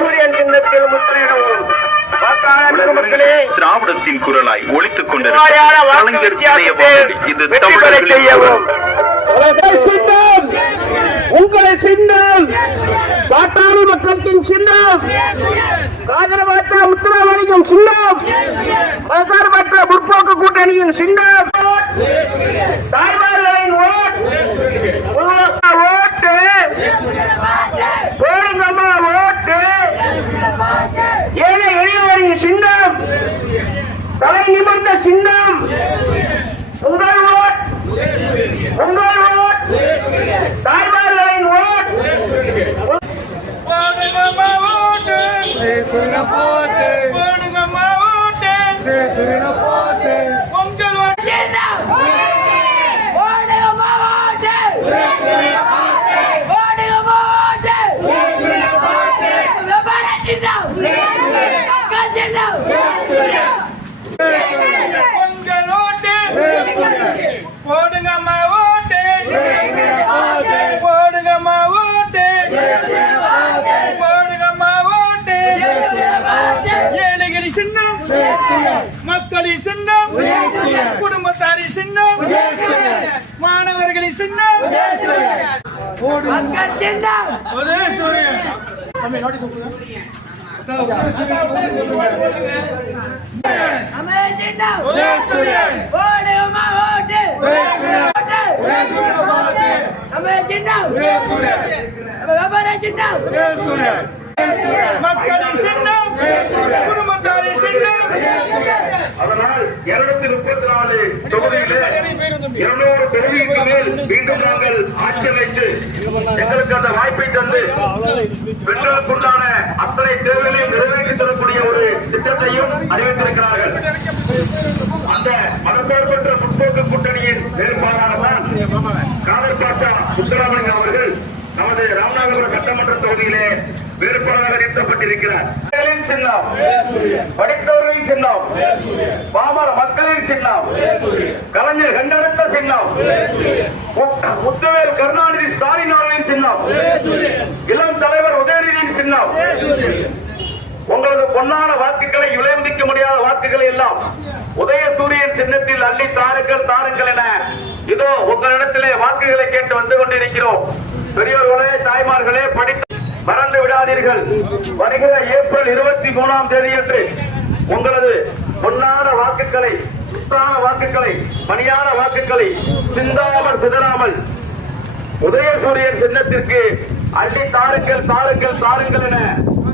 சூரியன் சின்னத்தில் முத்திரையிடவும். திராவிடத்தின் குரலாய் ஒழித்துக் கொண்டிருக்கிறது. இது தமிழர் செய்யவும். உங்கள் சின்னம் பாட்டாளி மக்களின் சின்னம், காதலமற்ற முத்திராவளிக்கும் சின்னம், மதசார்பற்ற முற்போக்கு கூட்டணியின் சின்னம், தாய்மார்களின் ஓட்டு போடுங்கம்மா ஓட்டு, ஏழை எளியவரின் சின்னம், தலை நிமிர்ந்த சின்னம், உங்கள் ஓட், உங்கள் ஓட், தாய்மார்களின் ஓட். போடுங்கம்மா ஓட்டு, போட்டு போடுங்கம்மா ஓட்டு, போட்டு உங்கள் ஓட்டு, போடுங்கம்மா ஓட்டு, போடுங்கம்மா ஓட்டு, வியாபார சின்னம், மக்கள் சின்னம், உங்கள் ஓட்டு, போடுங்கம்மா ஓட்டு, போடுங்கம்மா ஓட்டு, போடுங்கம்மா ஓட்டு, ஏழைகளின் சின்னம், மக்களின் சின்னம், குடும்பத்தாரின் சின்னம், மாணவர்களின் சின்னம், மக்கள் சின்னம். ஒரே சூரியன். அமே சின்னம், ஒரே சூரியன். போடுங்கம்மா ஓட்டு, அமே சின்னம், வியாபார சின்னம், மக்களின் சின்னம், குடும்பத்தாரின் சின்னம். அதனால் 234 தொகுதியிலே 200 தொகுதிக்கு மேல் மீண்டும் நாங்கள் ஆட்சி அமைத்து எங்களுக்கு அந்த வாய்ப்பை தந்து பெண்களுக்குண்டான அத்தனை தேவைகளையும் நிறைவேற்றி தரக்கூடிய ஒரு திட்டத்தையும் அறிவித்திருக்கிறார்கள். அந்த மதசார்பற்ற முற்போக்கு கூட்டணியின் வேட்பாளரான காதர் பாஷா முத்துராமலிங்கம் அவர்கள் நமது ராமநாதபுரம் சட்டமன்ற தொகுதியிலே வேட்பாளராக நிறுத்தப்பட்டிருக்கிறார். சின்னம், படித்தவர்களின் சின்னம், பாமர மக்களின் சின்னம், கலைஞர் கண்டெடுத்த சின்னம், முத்துவேல் கருணாநிதி ஸ்டாலின் அவர்களின் சின்னம், இளம் தலைவர் உதயநிதியின் சின்னம். உங்களது பொன்னான வாக்குகளை விளைவிக்க முடியாத வாக்குகளை எல்லாம் உதயசூரியன் சின்னத்தில் அள்ளி தாருங்கள் தாருங்கள் என இதோ உங்களிடத்திலே வாக்குகளை கேட்டு வந்து கொண்டிருக்கிறோம். பெரியோர்களே, தாய்மார்களே, படித்து மறந்து விடாதீர்கள். வருகிற ஏப்ரல் 23ஆம் தேதியன்று உங்களது பொன்னான வாக்குகளை, மணியான வாக்குகளை சிந்தாமல் சிதறாமல் உதயசூரியன் சின்னத்திற்கு அள்ளி தாருங்கள் தாருங்கள் தாருங்கள் என